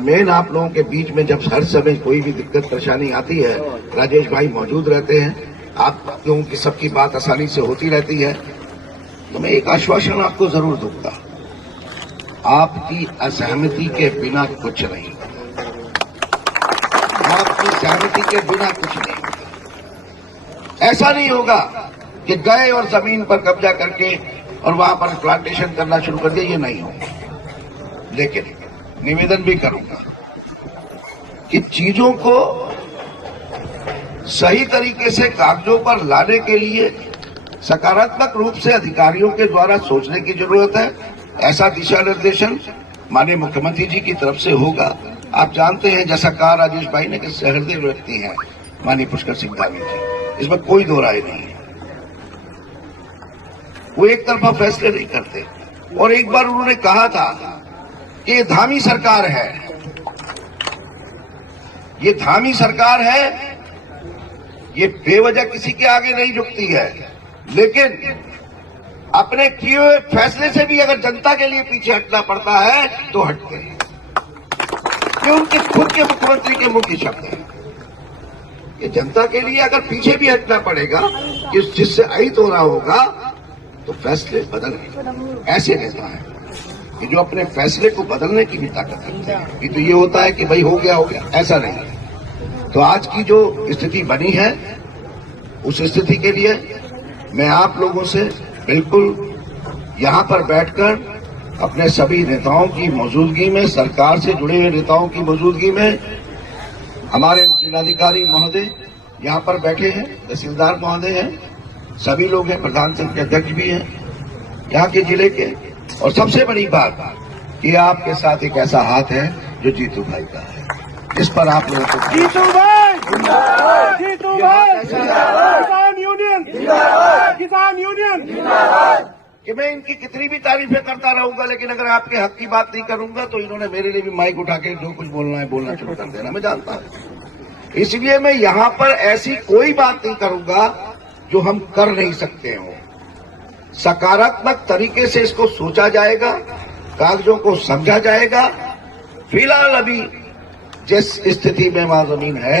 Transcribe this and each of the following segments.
Main आप लोगों के बीच में जब हर समय कोई भी दिक्कत परेशानी आती है, राजेश भाई मौजूद रहते हैं, आप लोगों की सबकी बात आसानी से होती रहती है। तो मैं एक आश्वासन आपको जरूर दूंगा, आपकी असहमति के बिना कुछ नहीं, आपकी सहमति के बिना कुछ नहीं। ऐसा नहीं होगा कि गए और जमीन पर कब्जा करके और वहां पर प्लांटेशन करना शुरू कर दिया, ये नहीं होगा। लेकिन निवेदन भी करूंगा कि चीजों को सही तरीके से कागजों पर लाने के लिए सकारात्मक रूप से अधिकारियों के द्वारा सोचने की जरूरत है। ऐसा दिशा निर्देशन माननीय मुख्यमंत्री जी की तरफ से होगा। आप जानते हैं, जैसा कहा राजेश भाई ने, कि सहृदय व्यक्ति हैं माननीय पुष्कर सिंह धामी जी, इसमें कोई दो राय नहीं है। वो एक तरफा फैसले नहीं करते। और एक बार उन्होंने कहा था कि ये धामी सरकार है, ये धामी सरकार है, ये बेवजह किसी के आगे नहीं झुकती है, लेकिन अपने किए हुए फैसले से भी अगर जनता के लिए पीछे हटना पड़ता है तो हटते हैं। ये उनके खुद के मुख्यमंत्री के मुख्य शब्द हैं। ये जनता के लिए अगर पीछे भी हटना पड़ेगा, जिससे अहित हो रहा होगा, तो फैसले बदलने ऐसे नेता है कि जो अपने फैसले को बदलने की भी ताकत रखते हैं। ये तो ये होता है कि भाई हो गया, ऐसा नहीं है। तो आज की जो स्थिति बनी है, उस स्थिति के लिए मैं आप लोगों से बिल्कुल यहां पर बैठकर अपने सभी नेताओं की मौजूदगी में, सरकार से जुड़े हुए नेताओं की मौजूदगी में, हमारे जिलाधिकारी महोदय यहां पर बैठे हैं, तहसीलदार महोदय हैं, सभी लोग हैं, प्रधान संघ के अध्यक्ष भी हैं यहाँ के जिले के। और सबसे बड़ी बात कि आपके साथ एक ऐसा हाथ है जो जीतू भाई का है, इस पर आप लोगों को जीतू भाई, किसान यूनियन कि मैं इनकी कितनी भी तारीफें करता रहूंगा, लेकिन अगर आपके हक की बात नहीं करूंगा तो इन्होंने मेरे लिए भी माइक उठा के जो कुछ बोलना है बोलना शुरू कर देना, मैं जानता हूं। इसलिए मैं यहां पर ऐसी कोई बात नहीं करूंगा जो हम कर नहीं सकते हो। सकारात्मक तरीके से इसको सोचा जाएगा, कागजों को समझा जाएगा। फिलहाल अभी जिस स्थिति में वहां जमीन है,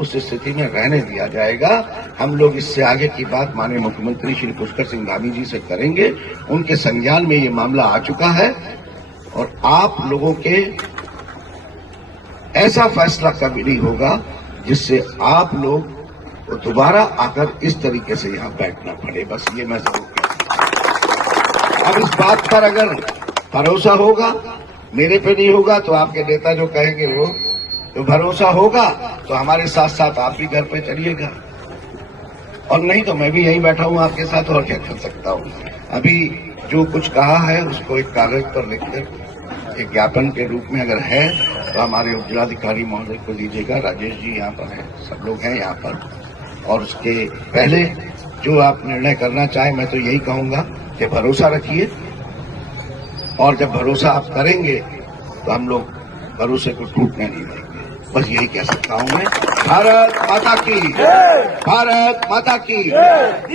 उस स्थिति में रहने दिया जाएगा। हम लोग इससे आगे की बात माननीय मुख्यमंत्री श्री पुष्कर सिंह धामी जी से करेंगे। उनके संज्ञान में ये मामला आ चुका है और आप लोगों के ऐसा फैसला कभी नहीं होगा जिससे आप लोग तो दोबारा आकर इस तरीके से यहां बैठना पड़े। बस ये मैं जरूर कहूंगा। अब इस बात पर अगर भरोसा होगा, मेरे पे नहीं होगा तो आपके नेता जो कहेंगे वो, तो भरोसा होगा तो हमारे साथ साथ आप भी घर पे चलिएगा, और नहीं तो मैं भी यहीं बैठा हूं आपके साथ, और क्या कर सकता हूं। अभी जो कुछ कहा है उसको एक कागज पर लिखकर एक ज्ञापन के रूप में अगर है तो हमारे जिलाधिकारी महोदय को दीजिएगा। राजेश जी यहाँ पर हैं, सब लोग हैं यहाँ पर। और उसके पहले जो आप निर्णय करना चाहें, मैं तो यही कहूंगा कि भरोसा रखिए, और जब भरोसा आप करेंगे तो हम लोग भरोसे को टूटने नहीं देंगे। बस यही कह सकता हूं मैं। भारत माता की, भारत माता की।